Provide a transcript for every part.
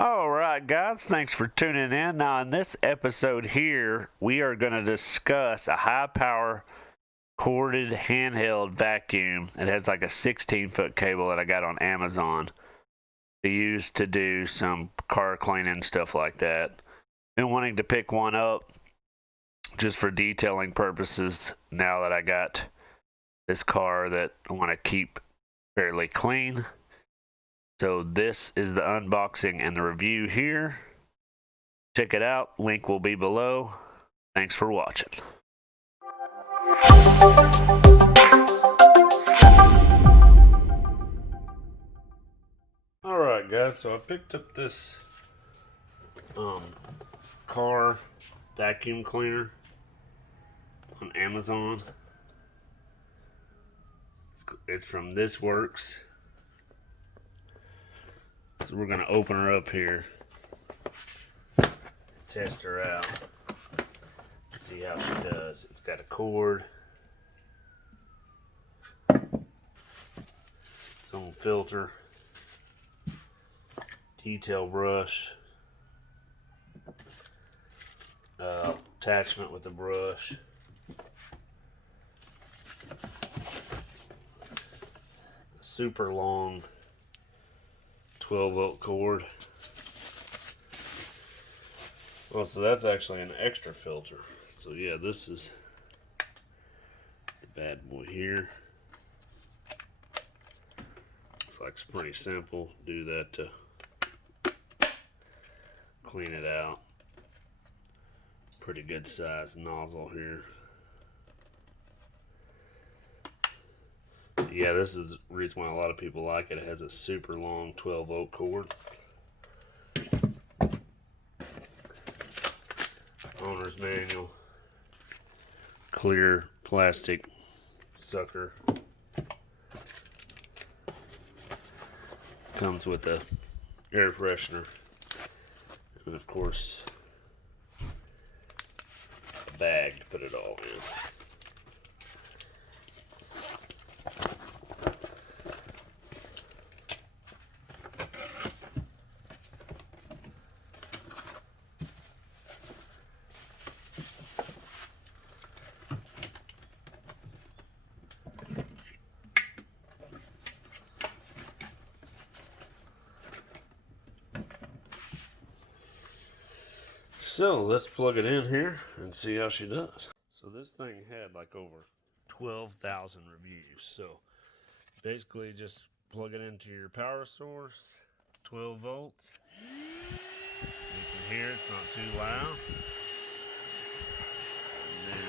All right, guys, thanks for tuning in. Now, in this episode here, we are going to discuss a high power corded handheld vacuum. It has like a 16-foot cable that I got on Amazon to use to do some car cleaning, stuff like that. Been wanting to pick one up just for detailing purposes now that I got this car that I want to keep fairly clean. So this is the unboxing and the review here. Check it out. Link will be below. Thanks for watching. Alright guys, so I picked up this car vacuum cleaner on Amazon. It's from ThisWorx. So we're going to open her up here, test her out, see how she does. It's got a cord, its own filter, detail brush, attachment with the brush, super long 12-volt cord. Well, so that's actually an extra filter. So yeah, this is the bad boy here. Looks like it's pretty simple. Do that to clean it out. Pretty good size nozzle here. Yeah, this is the reason why a lot of people like it. It has a super long 12-volt cord. Owner's manual. Clear plastic sucker. Comes with a air freshener. And of course, a bag to put it all in. So let's plug it in here and see how she does. So this thing had like over 12,000 reviews. So basically just plug it into your power source, 12 volts. You can hear it's not too loud. And then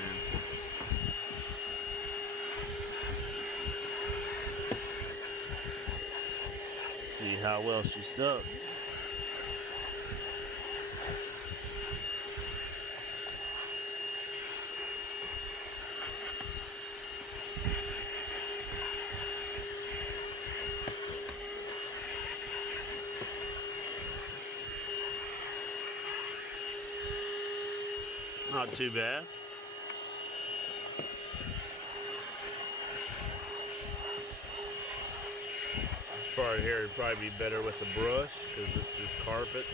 see how well she sucks. Not too bad. This part here would probably be better with the brush because it's just carpet.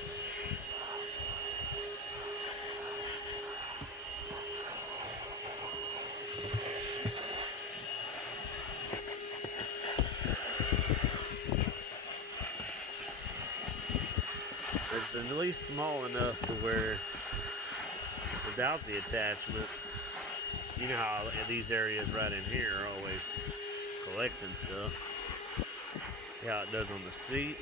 It's at least small enough to where without the attachment, you know how these areas right in here are always collecting stuff. See how it does on the seat.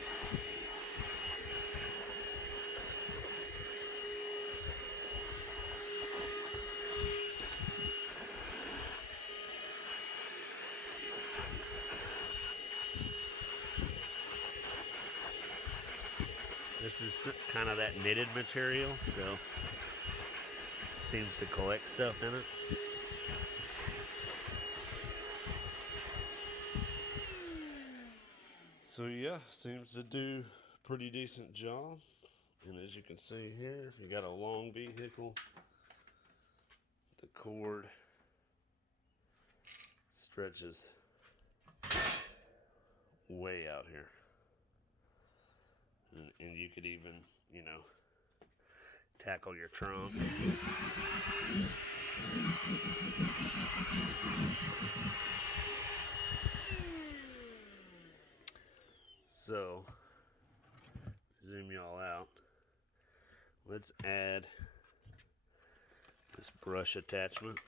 This is kind of that knitted material, so seems to collect stuff in it. So yeah, seems to do a pretty decent job. And as you can see here, if you got a long vehicle, the cord stretches way out here. and you could even, you know, tackle your trunk. So, zoom y'all out. Let's add this brush attachment.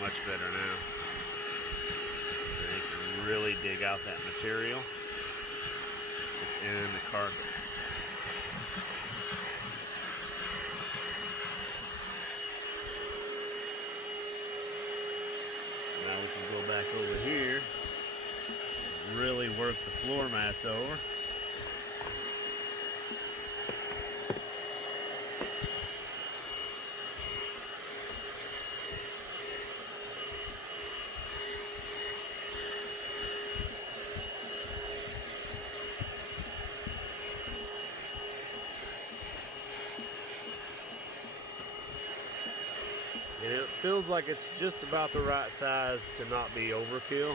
Much better now. And you can really dig out that material that's in the carpet. Now we can go back over here and really work the floor mats over. And it feels like it's just about the right size to not be overkill.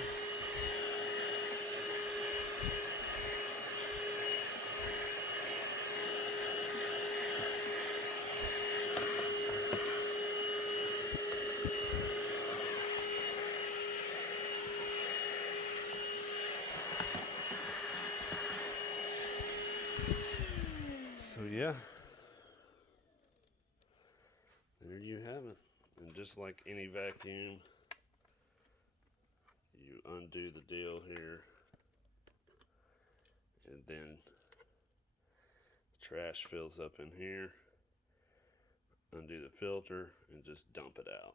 So yeah, there you have it. And just like any vacuum, you undo the deal here, and then the trash fills up in here. Undo the filter and just dump it out.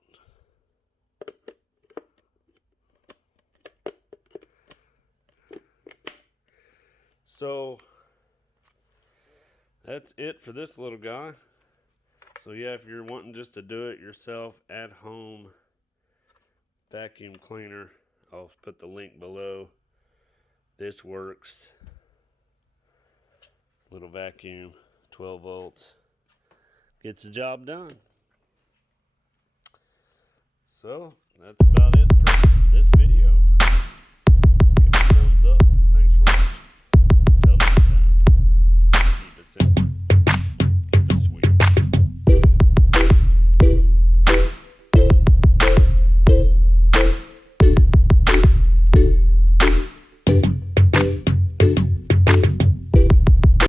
So that's it for this little guy. So yeah, if you're wanting just to do it yourself at home vacuum cleaner, I'll put the link below. ThisWorx little vacuum, 12 volts, gets the job done. So that's about it for this video. Give it a thumbs up.